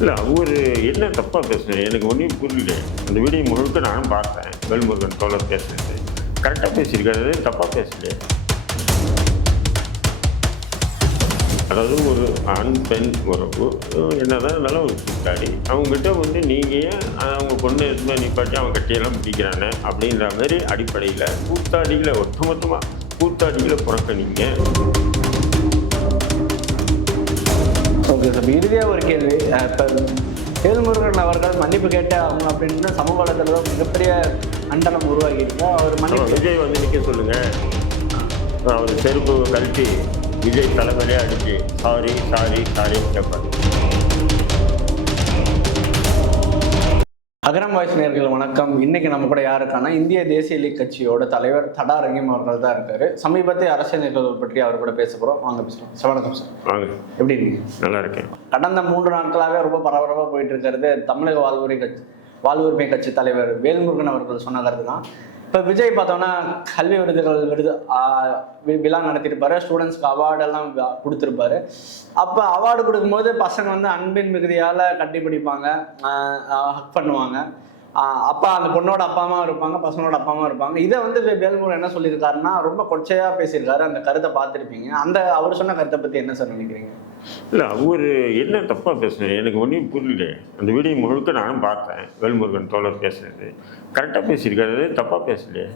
இல்லை அவர் என்ன தப்பாக பேசுனேன் எனக்கு ஒன்றும் புரியல. அந்த வீடியோ முழுக்க நானும் பார்த்தேன். வேல்முருகன் தோழர் பேசுறது கரெக்டாக பேசியிருக்காரு. தப்பாக பேசலையே அதாவது ஒரு ஆண் பெண் உறவு என்னதான் இருந்தாலும் ஒரு சுட்டாடி அவங்ககிட்ட வந்து நீங்கள் ஏன் அவங்க பொண்ணு எதுவுமே நிப்பாட்டி அவன் கட்டியெல்லாம் பிடிக்கிறாங்க? அப்படின்ற மாதிரி அடிப்படையில் கூத்தாடிகளை ஒட்டுமொத்தமாக கூத்தாடிகளை புறக்கணிங்க. ஓகே சார் இறுதியாக ஒரு கேள்வி. இப்போ வேல்முருகன் அவர்கள் மன்னிப்பு கேட்டு அவங்க அப்படின்னு சமூக வலைதளத்தில் மிகப்பெரிய அண்டனம் உருவாகி இருக்கு அவர் மன்னிப்பு விஜய் வந்து நிற்க சொல்லுங்க. அவர் செருப்பு கழட்டி விஜய் தலைமையிலே அடிச்சு சாரி சாரி சாரின்னு கேட்பாரு அகரம் வாய்ஸ் நேயர்கள் வணக்கம். இன்னைக்கு நம்ம கூட யாருக்கான இந்திய தேசிய லீக் கட்சியோட தலைவர் தடா ரங்கீம் அவர்கள் தான் இருக்காரு. சமீபத்திய அரசியல் நிகழ்வு பற்றி அவர் கூட பேச போகிறோம் வாங்க பேசலாம். சார் வணக்கம் சார். வாங்க. எப்படி இருக்கீங்க? நல்லா இருக்கேன். கடந்த மூன்று நாட்களாகவே ரொம்ப பரபரப்பாக போயிட்டு இருக்கிறது தமிழக வாழ்வுரிமை கட்சி வாழ்வுரிமை கட்சி தலைவர் வேல்முருகன் அவர்கள் சொன்ன கருத்து தான். இப்போ விஜய் பார்த்தோன்னா கல்வி விருதுகள் விருது விழா நடத்திருப்பாரு ஸ்டூடெண்ட்ஸ்க்கு அவார்டெல்லாம் கொடுத்துருப்பாரு. அப்போ அவார்டு கொடுக்கும்போது பசங்க வந்து அன்பின் மிகுதியால் கட்டி பிடிப்பாங்க. ஹக் பண்ணுவாங்க. அப்பா அந்த பொண்ணோட அப்பா அம்மா இருப்பாங்க. பசங்களோட அப்பா அம்மா இருப்பாங்க. இதை வந்து வேல்முருகன் என்ன சொல்லியிருக்காருன்னா ரொம்ப கொச்சையாக பேசியிருக்காரு. அந்த கருத்தை பார்த்துருப்பீங்க. அந்த அவர் சொன்ன கருத்தை பற்றி என்ன சார் நினைக்கிறீங்க? இல்லை அவர் என்ன தப்பாக பேசுனேன் எனக்கு ஒன்றும் புரியல. அந்த வீடியோ முழுக்க நானும் பார்த்தேன். வேல்முருகன் தோழர் பேசுறது கரெக்டாக பேசியிருக்காரு. தப்பாக பேசலையே.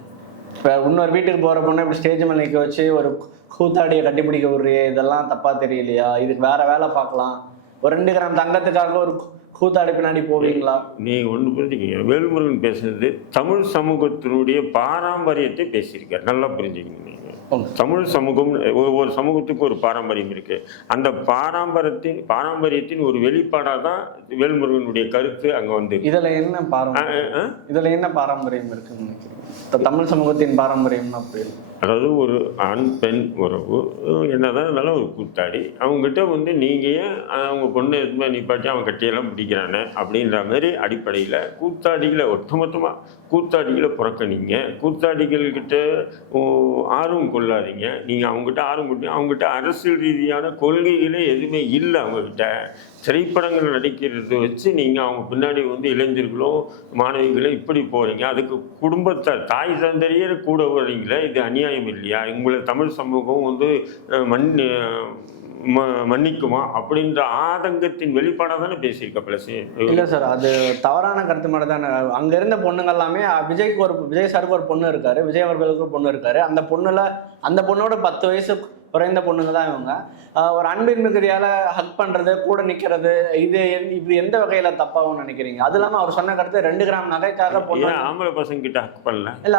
இப்போ இன்னொரு வீட்டுக்கு போகிற பொண்ணை இப்படி ஸ்டேஜ் மேலே நிற்க வச்சு ஒரு கூத்தாடியை கட்டிப்பிடிக்க விடுறியே இதெல்லாம் தப்பாக தெரியலையா? இதுக்கு வேறு வேலை பார்க்கலாம். ஒரு ரெண்டு கிராம் தங்கத்துக்காக ஒரு கூத்தாடி பின்னாடி போவீங்களா? நீங்கள் ஒன்று புரிஞ்சுக்கிங்க. வேல்முருகன் பேசுனது தமிழ் சமூகத்தினுடைய பாரம்பரியத்தை பேசியிருக்காரு. நல்லா புரிஞ்சுக்கணும் நீங்கள். தமிழ் சமூகம் ஒவ்வொரு சமூகத்துக்கும் ஒரு பாரம்பரியம் இருக்கு. அந்த பாரம்பரியத்தின் பாரம்பரியத்தின் ஒரு வெளிப்பாடாக தான் வேல்முருகனுடைய கருத்து அங்கே வந்து இதில் என்ன பாரம்பரியம்? இதில் என்ன பாரம்பரியம் இருக்குன்னு நினைக்கிறீங்க? தமிழ் சமூகத்தின் பாரம்பரியம்னு அப்படி. அதாவது ஒரு ஆண் பெண் உறவு. என்னதான் இருந்தாலும் ஒரு கூத்தாடி. அவங்ககிட்ட வந்து நீங்கள் ஏன் அவங்க பொண்ணு எதுவுமே நிப்பாட்டி அவன் கட்டியெல்லாம் பிடிக்கிறானே அப்படின்ற மாதிரி அடிப்படையில் கூத்தாடிகளை ஒட்டுமொத்தமாக கூத்தாடிகளை புறக்கணிங்க. கூத்தாடிகள்கிட்ட ஆர்வம் கொள்ளாதீங்க. நீங்கள் அவங்ககிட்ட ஆர்வம் கொட்டி அவங்ககிட்ட அரசியல் ரீதியான கொள்கைகளே எதுவுமே இல்லை அவங்கக்கிட்ட திரைப்படங்கள் நடிக்கிறது வச்சு நீங்கள் அவங்க பின்னாடி வந்து இளைஞர்களும் மாணவிகளும் இப்படி போகிறீங்க அதுக்கு குடும்பத்தை தாய் தந்தரையே கூட வர்றீங்களே இது அநியாயம். இல்லையா? உங்களை தமிழ் சமூகம் வந்து மண் ம- மன்னிக்குமா? அப்படின்ற ஆதங்கத்தின் வெளிப்பாடாக தானே பேசியிருக்க பிளஸு. இல்லை சார் அது தவறான கருத்து மாதிரி தானே. அங்கே இருந்த பொண்ணுங்க எல்லாமே விஜய்க்கு ஒரு விஜய் சாருக்கு ஒரு பொண்ணு இருக்காரு விஜய் அவர்களுக்கு ஒரு பொண்ணு இருக்காரு. அந்த பொண்ணுல அந்த பொண்ணோட பத்து வயசு குறைந்த பொண்ணுங்க தான் இவங்க. ஒரு அன்பின் மிகுதியால ஹக் பண்றது கூட நிக்கிறது இது இது எந்த வகையில தப்பாவும் நினைக்கிறீங்க? அது இல்லாம அவர் சொன்ன கருத்து ரெண்டு கிராம் நகைக்காக பொண்ணு ஆம்பளை பசங்க கிட்ட ஹக் பண்ணல? இல்ல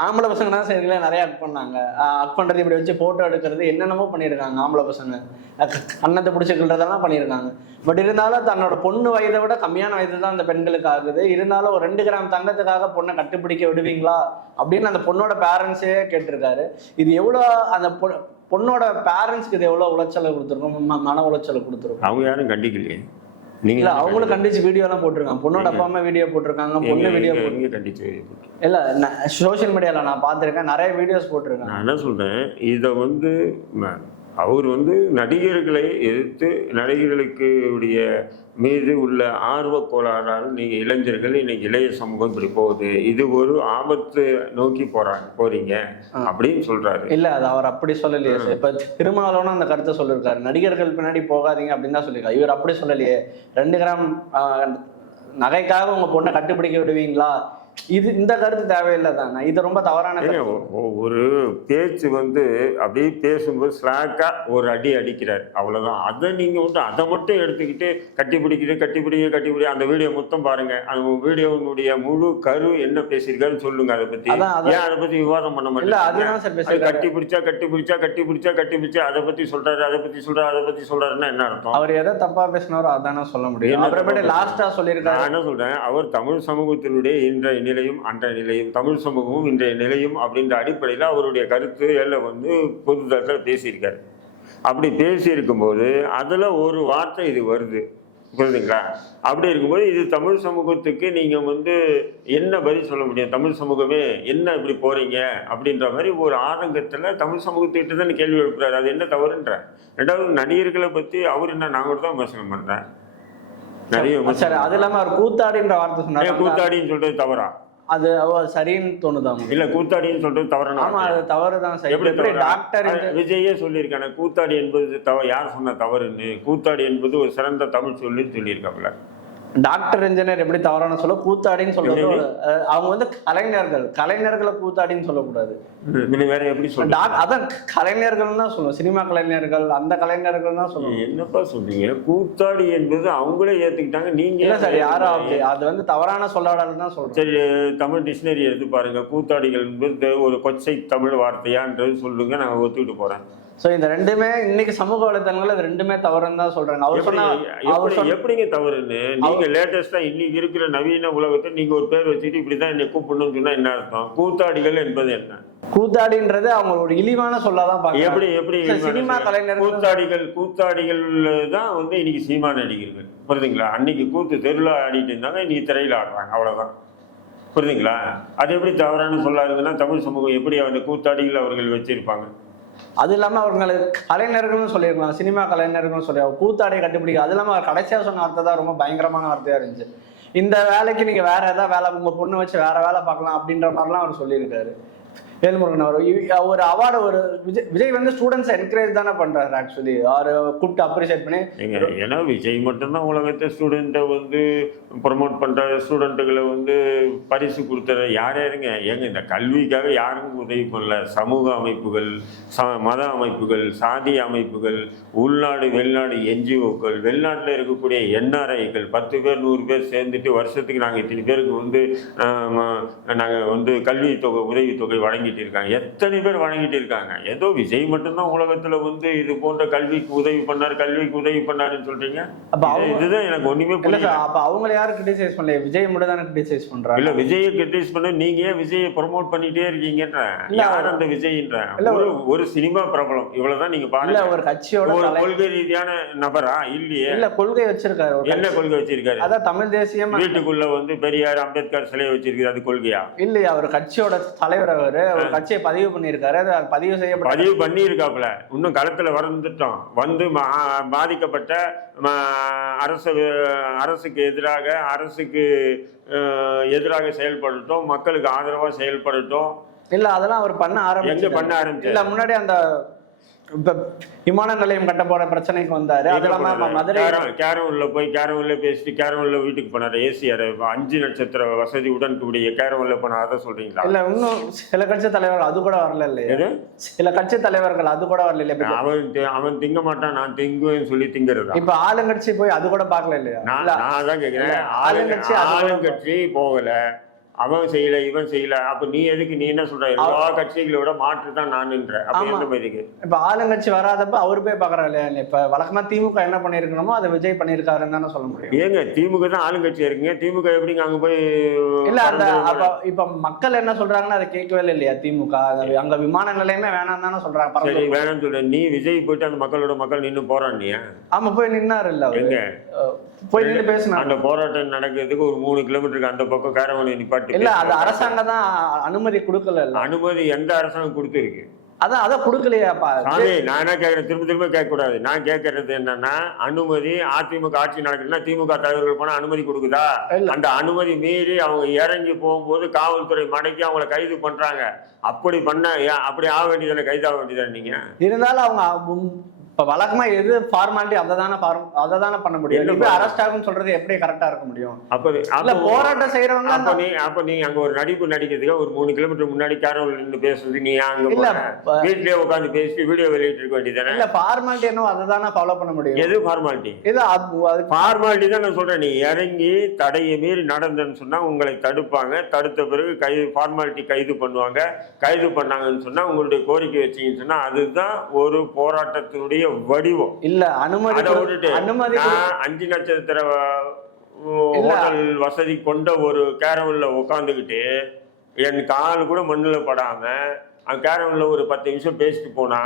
ஆம்பளை பசங்க தான் சரிங்களா நிறைய ஹக் பண்ணாங்க. ஹக் பண்றது இப்படி வச்சு போட்டோ எடுக்கிறது என்னென்னமோ பண்ணியிருக்காங்க ஆம்பளை பசங்க. கன்னத்தை பிடிச்சிக்கின்றதெல்லாம் பண்ணியிருக்காங்க. பட் இருந்தாலும் தன்னோட பொண்ணு வயதை விட கம்மியான வயது தான் அந்த பெண்களுக்கு ஆகுது. இருந்தாலும் ஒரு ரெண்டு கிராம் தங்கத்துக்காக பொண்ணை கட்டுப்பிடிக்க விடுவீங்களா? அப்படின்னு அந்த பொண்ணோட பேரண்ட்ஸே கேட்டிருக்காரு. இது எவ்வளோ அந்த பொ- பொண்ணோட பேரண்ட்ஸ்க்கு இது எவ்வளோ உளைச்சலை கொடுத்துருக்கும்? மன உளைச்சலை கொடுத்துருக்கும். அவங்க யாரும் கண்டிக்கலையே. நீங்கள் அவங்களும் கண்டிச்சு வீடியோ எல்லாம் போட்டிருக்காங்க. பொண்ணோட அப்பா அம்மா வீடியோ போட்டிருக்காங்க. பொண்ணு வீடியோ கண்டிச்சு இல்ல சோஷியல் மீடியால நான் பார்த்திருக்கேன். நிறைய வீடியோஸ் போட்டிருக்கேன் நான் என்ன சொல்றேன்? இதை வந்து அவர் வந்து நடிகர்களை எதிர்த்து நடிகர்களுக்கு உடைய மீது உள்ள ஆர்வ கோளாறால் நீங்கள் இளைஞர்கள் இன்னைக்கு இளைய சமூகம் இப்படி போகுது. இது ஒரு ஆபத்து நோக்கி போறாங்க போறீங்க அப்படின்னு சொல்றாரு. இல்ல அது அவர் அப்படி சொல்லலையே. இப்ப திருமாவளவனும் அந்த கருத்தை சொல்லியிருக்காரு. நடிகர்கள் பின்னாடி போகாதீங்க அப்படின்னு தான் சொல்லியிருக்காரு. இவர் அப்படி சொல்லலையே. ரெண்டு கிராம் நகைக்காக உங்க பொண்ணை கட்டுப்பிடிக்க விடுவீங்களா? இது இந்த கருத்து தேவையில்லை தானே இது ரொம்ப தவறான ஒரு பேச்சு வந்து அப்படியே பேசும்போது ஸ்லாக்கா ஒரு அடி அடிக்கிறார். அவ்வளவுதான். அதை நீங்க வந்து அதை மட்டும் எடுத்துக்கிட்டு கட்டி பிடிக்குது கட்டி பிடிக்க கட்டி பிடி அந்த வீடியோ மொத்தம் பாருங்க. அந்த வீடியோனுடைய முழு கரு என்ன பேசியிருக்காருன்னு சொல்லுங்க அதை அதான். ஏன் அதை பத்தி விவாதம் பண்ண பேசியிருக்காரு. கட்டி பிடிச்சா கட்டி பிடிச்சா கட்டி பிடிச்சா கட்டி பிடிச்சா அதை பத்தி சொல்றாரு அதை பத்தி சொல்றாரு அதை பத்தி சொல்றாருன்னா என்ன அர்த்தம்? அவர் எதை தப்பா பேசினாரோ அதானே சொல்ல முடியும். அப்புறமேட்டு தப்பா லாஸ்டா சொல்லியிருக்காரு. நான் என்ன சொல்றேன்? அவர் தமிழ் சமூகத்தினுடைய இன்றைய நிலையும் அன்றைய நிலையும் தமிழ் சமூகமும் இன்றைய நிலையும் அப்படின்ற அடிப்படையில் அவருடைய கருத்து எல்லாம் வந்து பொது தரத்தில் பேசியிருக்காரு. அப்படி பேசியிருக்கும்போது அதில் ஒரு வார்த்தை இது வருது. புரியுதுங்களா அப்படி இருக்கும்போது இது தமிழ் சமூகத்துக்கு நீங்கள் வந்து என்ன பதில் சொல்ல முடியும்? தமிழ் சமூகமே என்ன இப்படி போகிறீங்க அப்படின்ற மாதிரி ஒரு ஆதங்கத்தில் தமிழ் சமூகத்துக்கிட்ட தான் கேள்வி எழுப்புறாரு. அது என்ன தவறுன்ற? ரெண்டாவது நடிகர்களை பற்றி அவர் என்ன நான் கூட தான் விமர்சனம் பண்ணுறேன் நிறைய சரி அது இல்லாம அவர் கூத்தாடின்ற வார்த்தை சொன்னாரு? கூத்தாடின்னு சொல்றது தவறா? அது அவ சரின்னு தோணுது இல்ல கூத்தாடின்னு சொல்றது தவறான ஆமா? அது தவறு தான் சரி. எப்படி தவறா? டாக்டர் விஜயே சொல்லியிருக்கானே கூத்தாடி என்பது தவ யார் சொன்ன தவறுன்னு? கூத்தாடி என்பது ஒரு சிறந்த தமிழ் சொல்லுன்னு சொல்லியிருக்காப்புல. டாக்டர் இன்ஜினியர் எப்படி தவறான சொல்ல கூத்தாடின்னு சொல்றது அவங்க வந்து கலைஞர்கள் கலைஞர்களை கூத்தாடின்னு சொல்லக்கூடாது. வேற எப்படி டாக் அதான் கலைஞர்கள் தான் சொல்லுவோம் சினிமா கலைஞர்கள் அந்த கலைஞர்கள் தான் சொல்லுவோம் என்னப்பா சொல்றீங்க? கூத்தாடி என்பது அவங்களே ஏத்துக்கிட்டாங்க நீங்க இல்ல சார் யாரும் அப்படி அது வந்து தவறான சொல்லாடல் தான் சொல்றேன் சரி தமிழ் டிக்ஷனரி எடுத்து பாருங்க. கூத்தாடிகள் என்பது ஒரு கொச்சை தமிழ் வார்த்தையான்றது சொல்லுங்க நான் ஒத்துக்கிட்டு போறேன். சோ இந்த ரெண்டுமே இன்னைக்கு சமூக வலைதளங்கள் இது ரெண்டுமே தவறுன்னு தான் சொல்றாங்க. அவர் சொன்னா அவர் எப்படிங்க தவறுன்னு? நீங்க லேட்டஸ்டா இன்னைக்கு இருக்கிற நவீன உலகத்தை நீங்க ஒரு பேர் வச்சுட்டு இப்படிதான் என்னை கூப்பிடணும்னு சொன்னா என்ன அர்த்தம்? கூத்தாடிகள் என்பது என்ன? கூத்தாடின்றது அவங்க ஒரு இழிவான சொல்லாதான் பாக்குறாங்க எப்படி எப்படி சினிமா கலைஞர்கள் கூத்தாடிகள் கூத்தாடிகள் தான் வந்து இன்னைக்கு சினிமா நடிகர்கள். புரியுதுங்களா? அன்னைக்கு கூத்து தெருவில் ஆடிட்டு இருந்தாங்க இன்னைக்கு திரையில ஆடுறாங்க அவ்வளவுதான். புரியுதுங்களா? அது எப்படி தவறான சொல்லாருங்கன்னா தமிழ் சமூகம் எப்படி அந்த கூத்தாடிகள் அவர்கள் வச்சிருப்பாங்க? அது இல்லாம அவங்களுக்கு கலைஞர்கள்னு சொல்லியிருக்கலாம் சினிமா கலைஞர்கள்னு சொல்லி கூத்தாடை கண்டுபிடிக்க அது இல்லாம அவர் கடைசியா சொன்ன வார்த்தை தான் ரொம்ப பயங்கரமான வார்த்தையா இருந்துச்சு. இந்த வேலைக்கு நீங்கள் வேற ஏதாவது வேலை உங்க பொண்ணு வச்சு வேற வேலை பார்க்கலாம் அப்படின்ற மாதிரிலாம் அவர் சொல்லியிருக்காரு. வேல்முருகன் அவர் ஒரு அவார்டு ஒரு விஜய் விஜய் வந்து ஸ்டூடெண்ட்ஸ் என்கரேஜ் தானே பண்றாரு ஆக்சுவலி அவர் கூப்பிட்டு அப்ரிஷியேட் பண்ணி. ஏன்னா விஜய் மட்டும்தான் உலகத்தை ஸ்டூடெண்ட்டை வந்து ப்ரொமோட் பண்ணுற ஸ்டூடெண்ட்டுகளை வந்து பரிசு கொடுத்துற யார் யாருங்க? ஏங்க இந்த கல்விக்காக யாரும் உதவி பண்ணல. சமூக அமைப்புகள் ச மத அமைப்புகள் சாதி அமைப்புகள் உள்நாடு வெளிநாடு என்ஜிஓக்கள் வெளிநாட்டில் இருக்கக்கூடிய என்ஆர்ஐகள் பத்து பேர் நூறு பேர் சேர்ந்துட்டு வருஷத்துக்கு நாங்கள் இத்தனை பேருக்கு வந்து நாங்கள் வந்து கல்வி தொகை உதவித்தொகை வழங்கிட்டு இருக்காங்க எத்தனை பேர் வழங்கிட்டு இருக்காங்க ஏதோ விஜய் மட்டும்தான் உலகத்தில் வந்து இது போன்ற கல்விக்கு உதவி பண்ணார் கல்விக்கு உதவி பண்ணாருன்னு சொல்றீங்க? இதுதான் எனக்கு ஒண்ணுமே புரியல. அப்ப அவங்கள யாரும் கிரிட்டிசைஸ் பண்ணல. விஜய் மட்டும் தானே கிரிட்டிசைஸ் பண்றாங்க இல்ல விஜயை கிரிட்டிஸ் பண்ண நீங்க ஏன் விஜயை ப்ரொமோட் பண்ணிட்டே இருக்கீங்கன்ற? யார் அந்த விஜய்ன்ற? ஒரு ஒரு சினிமா பிரபலம். இவ்வளவுதான் நீங்க பாருங்க. ஒரு கட்சியோட ஒரு கொள்கை ரீதியான நபரா? இல்லையே. இல்ல கொள்கை வச்சிருக்காரு என்ன கொள்கை வச்சிருக்காரு? அதான் தமிழ் தேசியம் வீட்டுக்குள்ள வந்து பெரியார் அம்பேத்கர் சிலையை வச்சிருக்காரு அது கொள்கையா? இல்லையா அவர் கட்சியோட தலைவர் அவரு. ஒரு கட்சியை பதிவு பண்ணியிருக்காரு. அது பதிவு செய்யப்பட்ட பதிவு பண்ணி இருக்காப்புல இன்னும் களத்துல வந்துட்டோம் வந்து பாதிக்கப்பட்ட அரசு அரசுக்கு எதிராக அரசுக்கு எதிராக செயல்படட்டும் மக்களுக்கு ஆதரவா செயல்படட்டும் இல்ல அதெல்லாம் அவர் பண்ண ஆரம்பிச்சு பண்ண ஆரம்பிச்சாரு? இல்ல முன்னாடி அந்த இப்ப விமான நிலையம் கட்ட போற பிரச்சனைக்கு வந்தாரு. அது இல்லாம ம- மதுரை கேரவன்ல போய் கேரவன்ல பேசிட்டு கேரவன்ல வீட்டுக்கு போனாரு. ஏசி அஞ்சு நட்சத்திர வசதியுடன் கூடிய கேரவன்ல போனா அதை சொல்றீங்களா? இல்ல இன்னும் சில கட்சி தலைவர்கள் அது கூட வரல இல்லையா? சில கட்சி தலைவர்கள் அது கூட வரல இல்லையா. அவன் அவன் திங்க மாட்டான் நான் திங்குவேன்னு சொல்லி திங்கிறதா? இப்ப ஆளுங்கட்சி போய் அது கூட பாக்கல இல்லையா? நான் இல்ல. நான் தான் கேட்கிறேன் ஆளுங்கட்சி ஆளுங்கட்சி போகல. அவன் செய்யல இவன் செய்யல. அப்ப நீ எதுக்கு நீ என்ன சொல்ற? எல்லா கட்சிகளோட மாற்று தான் நானுன்ற அப்ப ஆமா. எந்த மாதிரிக்கு இப்ப ஆளுங்கட்சி வராதப்ப அவர் போய் பாக்குறாரு இல்லையா? இப்ப வழக்கமா திமுக என்ன பண்ணிருக்கணுமோ அதை விஜய் பண்ணிருக்காருன்னு தானே சொல்ல முடியும். ஏங்க திமுக தான் ஆளுங்கட்சி இருக்குங்க திமுக எப்படிங்க அங்க போய் இல்ல அந்த இப்ப மக்கள் என்ன சொல்றாங்கன்னு அதை கேட்கவே இல்லை இல்லையா திமுக? அங்க- விமான நிலையமே வேணாம் தானே சொல்றாங்க சரி. வேணாம்னு சொல்ற நீ விஜய் போயிட்டு அந்த மக்களோட மக்கள் நின்னு போராடினியா? ஆமா போய் நின்னாரு இல்ல போய் நின்று பேசினாரு அந்த போராட்டம் நடக்கிறதுக்கு ஒரு மூணு கிலோமீட்டருக்கு அந்த பக்கம் காரவனை நிப்பாட்டி இல்ல அது. அரசாங்கம் தான் அனுமதி கொடுக்கல அனுமதி எந்த அரசாங்கம் கொடுத்துருக்கு? அதான் அதான் கொடுக்கலையாப்பா. சாமி நான் என்ன கேட்கறேன் திரும்ப திரும்ப கேட்க கூடாது நான் கேட்கறது என்னன்னா அனுமதி அதிமுக ஆட்சி நடக்குதுன்னா திமுக தலைவர்கள் போனா அனுமதி கொடுக்குதா. அந்த அனுமதி மீறி அவங்க இறங்கி போகும்போது காவல்துறை மடக்கி அவங்கள கைது பண்றாங்க. அப்படி பண்ண அப்படி ஆக வேண்டியதானே? கைது ஆக வேண்டியதானே நீங்க? இருந்தாலும் அவங்க இப்ப வழக்கமா எது ஃபார்மாலிட்டி அதை தானே அதை தானே பண்ண முடியும்? என்ன இப்ப அரெஸ்ட் ஆகும்னு சொல்றது எப்படி கரெக்டா இருக்க முடியும்? அப்ப அப்ப- போராட்டம் செய்யறவங்க அப்ப நீ அப்ப நீ அங்க ஒரு நடிப்பு நடிக்கிறதுக்கு ஒரு மூணு கிலோமீட்டர் முன்னாடி கேரவல் நின்று பேசுறது நீ அங்க இல்ல, வீட்லயே உட்காந்து பேசி வீடியோ வெளியிட்டு இருக்க வேண்டியதானே இல்ல ஃபார்மாலிட்டி என்னவோ அதை தானே ஃபாலோ பண்ண முடியும். எது ஃபார்மாலிட்டி இல்ல அது ஃபார்மாலிட்டி தான் நான் சொல்றேன். நீ இறங்கி தடையை மீறி நடந்தேன்னு சொன்னா உங்களை தடுப்பாங்க. தடுத்த பிறகு கைது ஃபார்மாலிட்டி கைது பண்ணுவாங்க. கைது பண்ணாங்கன்னு சொன்னா உங்களுடைய கோரிக்கை வச்சீங்கன்னு சொன்னா அதுதான் ஒரு போராட்டத்தினுடைய வடிவம் இல்ல அனுமதி விட்டுட்டு அனுமதி அஞ்சு நட்சத்திர. ஹோட்டல் வசதி கொண்ட ஒரு கேரவன்ல உட்காந்துக்கிட்டு என் கால் கூட மண்ணுல படாம கேரவன்ல ஒரு பத்து நிமிஷம் பேசிட்டு போனா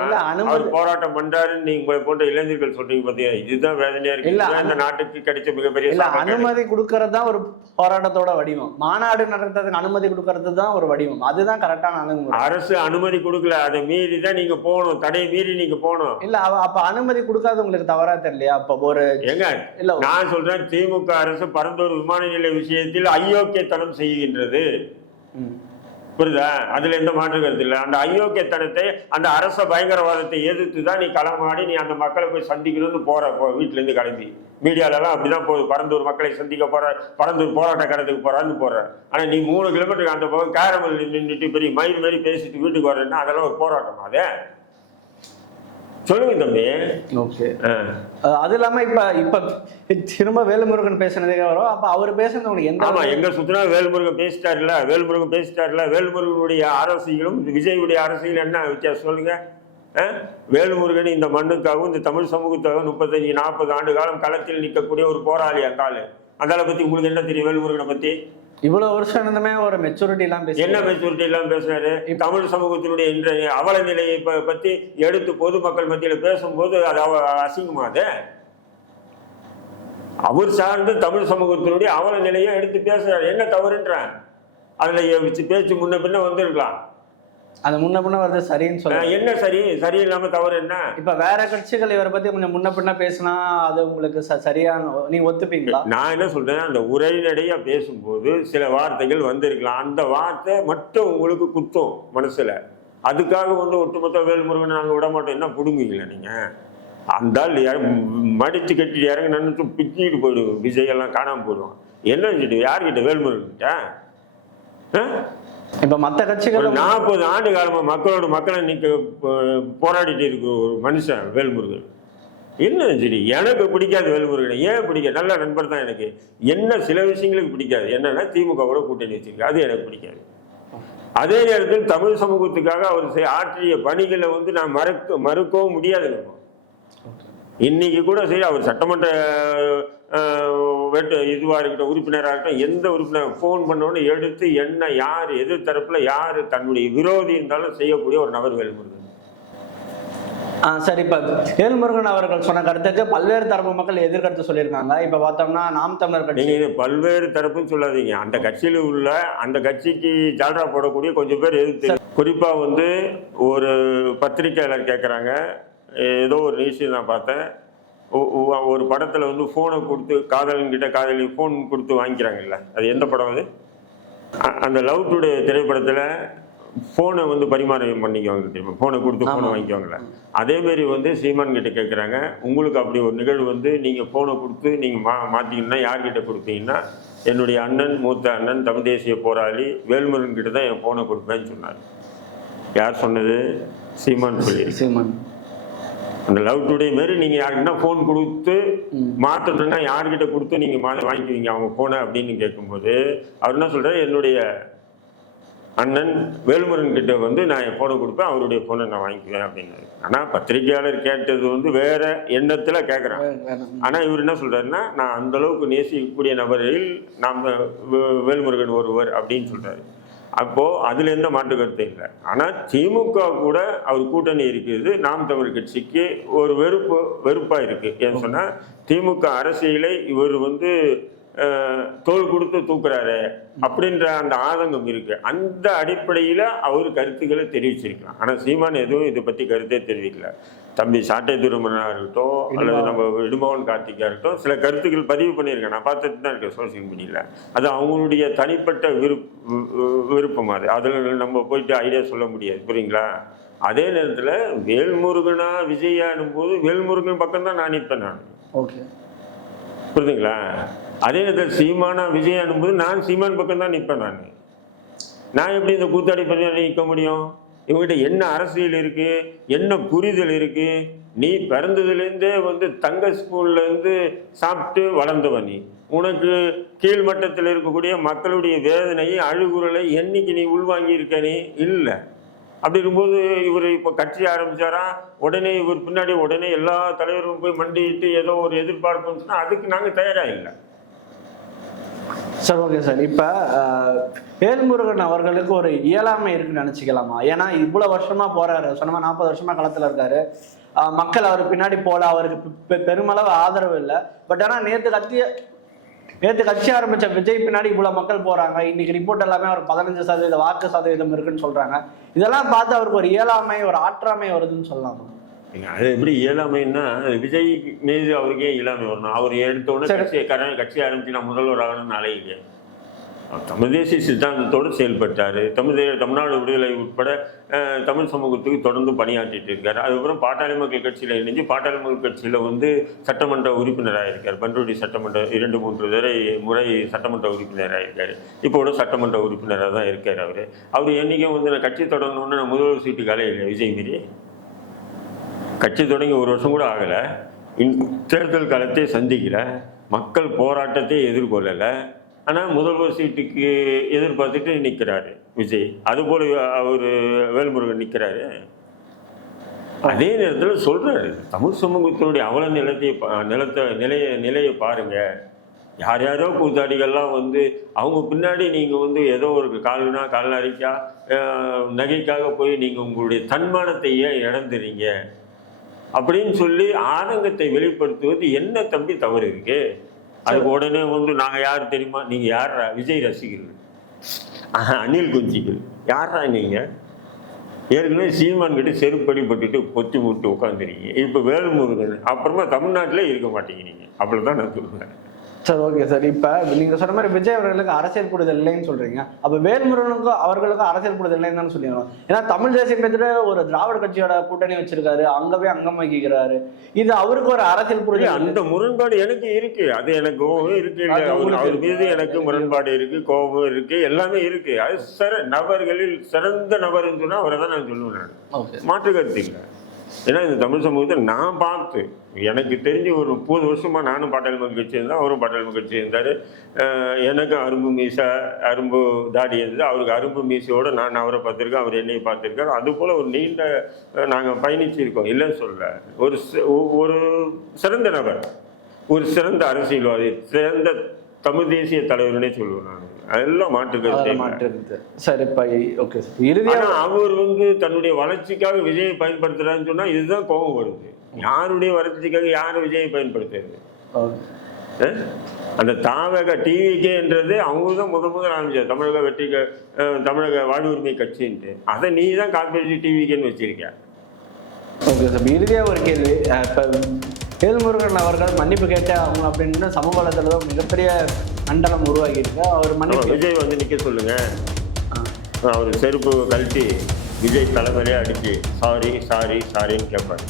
அவர் போராட்டம் பண்றாருன்னு நீங்க போன்ற இளைஞர்கள் சொல்றீங்க பாத்தீங்க இதுதான் வேதனையா இருக்கு. இந்த நாட்டுக்கு கிடைச்ச மிகப்பெரிய. அனுமதி கொடுக்கறது தான் ஒரு போராட்டத்தோட வடிவம். மாநாடு நடத்துறதுக்கு அனுமதி கொடுக்கறது தான் ஒரு வடிவம். அதுதான் கரெக்டான அணுகுமுறை. அரசு அனுமதி கொடுக்கல. அதை மீறி தான் நீங்க போகணும். தடை மீறி நீங்க போகணும். இல்ல அப்ப அனுமதி கொடுக்காத உங்களுக்கு தவறா தெரியலையா? அப்ப ஒரு ஏங்க இல்ல நான் சொல்றேன் திமுக அரசு பரந்தூர் விமான நிலைய விஷயத்தில் அயோக்கியத்தனம் செய்கின்றது. புரியுதா? அதுல எந்த மாற்று கருத்து இல்லை. அந்த அயோக்கியத்தனத்தை அந்த அரச பயங்கரவாதத்தை எதிர்த்து தான் நீ களமாடி நீ அந்த மக்களை போய் சந்திக்கணும்னு போற போ வீட்டுல இருந்து கிளம்பி. மீடியாலலாம் அப்படிதான் போகுது. பரந்தூர் மக்களை சந்திக்க போற பரந்தூர் போராட்ட கடத்துக்கு போறான்னு போற. ஆனா நீ மூணு கிலோமீட்டருக்கு அந்த பக்கம் கேரமல் நின்றுட்டு பெரிய மயில் மாதிரி பேசிட்டு வீட்டுக்கு வரேன்னா அதெல்லாம் ஒரு போராட்டம் அதே? சொல்லுங்க தம்பி. ஓகே. அது இல்லாம இப்ப இப்ப திரும்ப வேலுமுருகன் பேசுனதே வரும். அப்ப அவர் பேசுனது உங்களுக்கு எந்த ஆமா எங்க சுத்தினா வேல்முருகன் பேசிட்டாருல வேல்முருகன் பேசிட்டாருல வேல்முருகனுடைய அரசியலும் விஜயுடைய அரசியல் என்ன வித்தியாசம் சொல்லுங்க? வேல்முருகன் இந்த மண்ணுக்காகவும் இந்த தமிழ் சமூகத்துக்காகவும் முப்பத்தஞ்சு நாற்பது ஆண்டு காலம் களத்தில் நிற்கக்கூடிய ஒரு போராளி அங்காலு அந்தால பத்தி உங்களுக்கு என்ன தெரியும் வேல்முருகனை பத்தி? இவ்வளவு வருஷம் இருந்துமே ஒரு மெச்சூரிட்டி எல்லாம் பேசி என்ன மெச்சூரிட்டி எல்லாம் பேசினாரு தமிழ் சமூகத்தினுடைய இன்றைய அவல நிலையை பத்தி எடுத்து பொதுமக்கள் மத்தியில பேசும்போது அது அவ- அசிங்கமா அது? அவர் சார்ந்து தமிழ் சமூகத்தினுடைய அவல நிலையை எடுத்து பேசுறாரு. என்ன தவறுன்றான் அதுல பேச்சு முன்ன பின்ன வந்திருக்கலாம். அது முன்ன பின்ன வருது சரின்னு சொல்ல என்ன சரி? சரியில்லாம தவறு என்ன? இப்ப வேற கட்சிகள் இவரை பத்தி கொஞ்சம் முன்ன பின்ன பேசினா அது உங்களுக்கு சரியான நீங்க ஒத்துப்பீங்களா? நான் என்ன சொல்றேன் அந்த உரைநடையா பேசும்போது சில வார்த்தைகள் வந்திருக்கலாம். அந்த வார்த்தை மட்டும் உங்களுக்கு குத்தும் மனசுல. அதுக்காக வந்து ஒட்டுமொத்த வேல்முருகன் நாங்க விட மாட்டோம் என்ன புடுங்குவீங்களா நீங்க? அந்த மடிச்சு கட்டி இறங்கி நின்று பிச்சுக்கிட்டு போயிடுவோம் விஜய் எல்லாம் காணாம போயிடுவான். என்ன செஞ்சுட்டு யார்கிட்ட? வேல்முருகன் கிட்ட ஆ? இப்ப மத்த கட்சிகள் நாற்பது ஆண்டு காலமா மக்களோட மக்களை நிக்க போ- போராடிட்டு இருக்கு ஒரு மனுஷன் வேல்முருகன். என்ன சரி எனக்கு பிடிக்காது வேல்முருகனை. ஏன் பிடிக்காது? நல்ல நண்பர் தான் எனக்கு. என்ன சில விஷயங்களுக்கு பிடிக்காது. என்னன்னா திமுகவோட கூட்டணி வச்சிருக்கு அது எனக்கு பிடிக்காது. அதே நேரத்தில் தமிழ் சமூகத்துக்காக அவர் ஆற்றிய பணிகளை வந்து நான் மறக்க மறுக்கவும் முடியாது இன்னைக்கு கூட சரி அவர் சட்டமன்ற வேட்டு இதுவாக இருக்கட்டும் உறுப்பினராக இருக்கட்டும் எந்த உறுப்பினர் ஃபோன் பண்ணோன்னு எடுத்து என்ன யார் எதிர் தரப்புல யார் தன்னுடைய விரோதி இருந்தாலும் செய்யக்கூடிய ஒரு நபர் வேல்முருகன். ஆ, சரி இப்ப வேல்முருகன் அவர்கள் சொன்ன கருத்துக்கு பல்வேறு தரப்பு மக்கள் எதிர்கருத்து சொல்லியிருக்காங்க. இப்ப பார்த்தோம்னா நாம் தமிழர் கட்சி. நீங்க இது பல்வேறு தரப்புன்னு சொல்லாதீங்க. அந்த கட்சியில் உள்ள அந்த கட்சிக்கு ஜால்ரா போடக்கூடிய கொஞ்சம் பேர் எதிர்த்து. குறிப்பா வந்து ஒரு பத்திரிக்கையாளர் கேட்குறாங்க ஏதோ ஒரு நியூஸ் நான் பார்த்தேன். ஒரு படத்துல வந்து ஃபோனை கொடுத்து காதலன்கிட்ட காதலி ஃபோன் கொடுத்து வாங்கிக்கிறாங்கல்ல? அது எந்த படம் அது? அந்த லவ் டுடே திரைப்படத்துல ஃபோனை வந்து பரிமாற்றம் பண்ணிக்குவாங்க ஃபோனை கொடுத்து ஃபோனை ஆமா. வாங்கிக்குவாங்கல்ல? அதே மாதிரி வந்து சீமான் கிட்ட கேட்குறாங்க உங்களுக்கு அப்படி ஒரு நிகழ்வு வந்து நீங்கள் ஃபோனை கொடுத்து நீங்கள் மா மாற்றிங்கன்னா யார்கிட்ட கொடுத்தீங்கன்னா என்னுடைய அண்ணன் மூத்த அண்ணன் தமிழ் தேசிய போராளி வேல்முருகன் கிட்ட தான் என் ஃபோனை கொடுப்பேன்னு சொன்னார். யார் சொன்னது? சீமான் சொல்லி சீமான். அந்த லவ் டுடே மாரி நீங்கள் யாருக்குன்னா ஃபோன் கொடுத்து. மாற்றணும்னா யார்கிட்ட கொடுத்து நீங்கள் மா வாங்கிக்குவீங்க அவங்க ஃபோனை அப்படின்னு கேட்கும்போது அவர் என்ன சொல்கிறார் என்னுடைய அண்ணன் வேலுமுருகன் கிட்ட வந்து நான் என் ஃபோனை கொடுப்பேன் அவருடைய ஃபோனை நான் வாங்கிக்குவேன் அப்படின்னாரு ஆனால் பத்திரிகையாளர் கேட்டது வந்து வேற எண்ணத்தில் கேட்குறான். ஆனால் இவர் என்ன சொல்றாருன்னா நான் அந்த அளவுக்கு நேசிக்கக்கூடிய நபரில் நாம் வேல்முருகன் ஒருவர் அப்படின்னு சொல்றாரு அப்போது அதில் எந்த மாற்று கருத்து இல்லை. ஆனால் திமுக கூட அவர் கூட்டணி இருக்குது. நாம் தமிழ் கட்சிக்கு ஒரு வெறுப்பு வெறுப்பாக இருக்குது ஏன்னு சொன்னால் திமுக அரசியலை இவர் வந்து தோள் கொடுத்து தூக்குறாரு அப்படின்ற அந்த ஆதங்கம் இருக்கு. அந்த அடிப்படையில அவர் கருத்துக்களை தெரிவிச்சிருக்கலாம் ஆனா சீமான் எதுவும் இதை பத்தி கருத்தே தெரிவிக்கல. தம்பி சாட்டை திருமணா இருக்கட்டும் அல்லது நம்ம இடுமோகன் கார்த்திகா இருக்கட்டும் சில கருத்துக்கள் பதிவு பண்ணியிருக்கேன். நான் பார்த்துட்டு தான் இருக்கேன் சோசியல் மீடியாவில் அது அவங்களுடைய தனிப்பட்ட விருப் விருப்பம் அது. அதில் நம்ம போயிட்டு ஐடியா சொல்ல முடியாது. புரியுங்களா? அதே நேரத்தில் வேல்முருகனா விஜயானும் போது வேல்முருகன் பக்கம் தான் நான் நிற்பேன் நான். ஓகே. புரியுதுங்களா? அதே நேரத்தில் சீமானா விஜய் போது நான் சீமான் பக்கம் தான் நிற்பேன் நான். நான் எப்படி இந்த கூத்தாடி பற்றி நிற்க முடியும்? இவங்ககிட்ட என்ன அரசியல் இருக்கு? என்ன புரிதல் இருக்கு? நீ பிறந்ததுலேருந்தே வந்து தங்க ஸ்கூல்ல இருந்து சாப்பிட்டு வளர்ந்தவன் நீ. உனக்கு கீழ்மட்டத்தில் இருக்கக்கூடிய மக்களுடைய வேதனையை அழுகுறலை என்னைக்கு நீ உள்வாங்கியிருக்க நீ? இல்லை. அப்படி இருக்கும்போது இவர் இப்போ கட்சி ஆரம்பித்தாரா உடனே இவர் பின்னாடி உடனே எல்லா தலைவரும் போய் மண்டிட்டு ஏதோ ஒரு எதிர்பார்ப்புன்னு சொன்னால் அதுக்கு நாங்கள் தயாராக இல்லை. சார் ஓகே சார் இப்போ வேல்முருகன் அவர்களுக்கு ஒரு இயலாமை இருக்குன்னு நினச்சிக்கலாமா? ஏன்னா இவ்வளோ வருஷமாக போகிறாரு சொன்னமா நாற்பது வருஷமா களத்தில் இருக்காரு. மக்கள் அவர் பின்னாடி போல அவருக்கு பெ- பெருமளவு ஆதரவு இல்லை. பட் ஆனால் நேற்று கத்திய நேற்று கட்சி ஆரம்பித்த விஜய் பின்னாடி இவ்வளோ மக்கள் போகிறாங்க இன்னைக்கு ரிப்போர்ட் எல்லாமே ஒரு பதினஞ்சு சதவீத வாக்கு சதவீதம் இருக்குன்னு சொல்கிறாங்க இதெல்லாம் பார்த்து அவருக்கு ஒரு இயலாமை ஒரு ஆற்றாமை வருதுன்னு சொல்லலாமா? அது எப்படி இயலாமைன்னா விஜய் மீது அவருக்கே இயலாமை வரணும். அவர் எடுத்த உடனே சரி. கட்சி கர- கட்சி ஆரம்பிச்சு நான் முதல்வர் ஆகணும்னு அவர் தமிழ் தேசிய சித்தாந்தத்தோடு செயல்பட்டார். தமிழ் தே- தமிழ்நாடு விடுதலை உட்பட தமிழ் சமூகத்துக்கு தொடர்ந்து பணியாற்றிட்டு இருக்காரு. அதுக்கப்புறம் பாட்டாளி மக்கள் கட்சியில் இணைஞ்சு பாட்டாளி மக்கள் கட்சியில் வந்து சட்டமன்ற உறுப்பினராக இருக்கார். பன்ருட்டி சட்டமன்ற இரண்டு மூன்று தடவை முறை சட்டமன்ற உறுப்பினராக இருக்கார். இப்போ கூட சட்டமன்ற உறுப்பினராக தான் இருக்கார் அவர். அவர் என்றைக்கும் வந்து நான் கட்சி தொடங்கணும்னு நான் முதல்வர் சீட்டுக்கு அலையில விஜய் மீறி கட்சி தொடங்கி ஒரு வருஷம் கூட ஆகலை. இன் தேர்தல் காலத்தை சந்திக்கிற மக்கள் போராட்டத்தை எதிர்கொள்ளலை. ஆனால் முதல்வர் சீட்டுக்கு எதிர்பார்த்துட்டு நிற்கிறாரு விஜய். அதுபோல் அவர் வேல்முருகன் நிற்கிறாரு அதே நேரத்தில் சொல்கிறாரு தமிழ் சமூகத்தினுடைய அவல நிலத்தை நிலத்தை நிலைய நிலையை பாருங்கள் யார் யாரோ கூத்தாடிகள்லாம் வந்து அவங்க பின்னாடி நீங்கள் வந்து ஏதோ ஒரு கால்னா கால்நடைக்கா நகைக்காக போய் நீங்கள் உங்களுடைய தன்மானத்தை ஏன் இழந்துறீங்க. அப்படின்னு சொல்லி ஆதங்கத்தை வெளிப்படுத்துவது என்ன தம்பி தவறு இருக்கு? அதுக்கு உடனே வந்து நாங்கள் யார் தெரியுமா? நீங்கள் யார் விஜய் ரசிகர்கள். அனில் குஞ்சிகள். யாரா நீங்கள் ஏற்கனவே சீமான் கிட்ட செருப்படி பட்டுட்டு பொத்தி விட்டு உட்காந்துருக்கீங்க இப்போ வேலுமுருகன் அப்புறமா தமிழ்நாட்டிலே இருக்க மாட்டீங்க நீங்கள் அவ்வளோதான் நான் சொல்லுவேன் சார் ஓகே சார். இப்போ நீங்க சொன்ன மாதிரி விஜய் அவர்களுக்கு அரசியல் புரிதல் இல்லைன்னு சொல்றீங்க. அப்ப வேல்முருகனுக்கும் அவர்களுக்கும் அரசியல் புரிதல் இல்லைன்னு தானே சொல்லிடணும் ஏன்னா தமிழ் தேசியம் எதிர ஒரு திராவிட கட்சியோட கூட்டணி வச்சிருக்காரு. அங்கவே அங்கம் வகிக்கிறாரு. இது அவருக்கு ஒரு அரசியல் புரிதல் அந்த முரண்பாடு எனக்கு இருக்கு. அது எனக்கு கோபம் இருக்கு. அவர். மீது எனக்கு முரண்பாடு இருக்கு கோபம் இருக்கு எல்லாமே இருக்கு. அது சிற நபர்களில் சிறந்த நபர்னு சொன்னா அவரை தான் நான் சொல்லுவேன் மாற்று கருத்து இல்லை ஏன்னா இந்த தமிழ் சமூகத்தை நான் பார்த்து எனக்கு தெரிஞ்சு ஒரு முப்பது வருஷமாக நானும் பாட்டாளிமன் கட்சி இருந்தேன் அவரும் பாட்டாளிமன் கட்சி இருந்தார். எனக்கும் அரும்பு மீசை அரும்பு தாடி இருந்தது. அவருக்கு அரும்பு மீசையோடு நான் அவரை பார்த்துருக்கேன் அவர் என்னையும் பார்த்துருக்காரு. அது போல் ஒரு நீண்ட நாங்கள் பயணிச்சிருக்கோம். இல்லைன்னு சொல்ல ஒரு ஒ- ஒரு சிறந்த நபர். ஒரு சிறந்த அரசியல்வாதி சிறந்த தமிழ் தேசிய தலைவர்னே சொல்லுவேன் நான். அதெல்லாம் மாற்று கருத்தே. அதில் இல்லை. மாற்று இருக்கு சார் இப்போ ஓகே சார் இறுதியா ஆனா அவர் வந்து தன்னுடைய வளர்ச்சிக்காக விஜயை பயன்படுத்துறாருன்னு சொன்னா இதுதான் கோபம் வருது. யாருடைய வளர்ச்சிக்காக யார் விஜயை பயன்படுத்துறது? அந்த தாவக டிவிக்கேன்றது அவங்க தான் முத முதல் ஆரம்பிச்சார். தமிழக வெற்றி தமிழக வாழ்வுரிமை கட்சின்ட்டு. அதை நீ தான் காப்பீடு டிவிக்கேன்னு வச்சிருக்க ஓகே சார் இப்ப இறுதியா ஒரு கேள்வி. இப்ப வேல்முருகன் அவர்கள் மன்னிப்பு கேட்ட அவங்க அப்படின்னு சமூக வலைதளம் மிகப்பெரிய மண்டலம் உருவாகியிருக்கு அவர் ஆமா, விஜய் வந்து நிற்க சொல்லுங்க. அவர் செருப்பு கழிச்சு விஜய் தலைமையிலே அடிச்சு சாரி சாரி சாரின்னு கேட்பாரு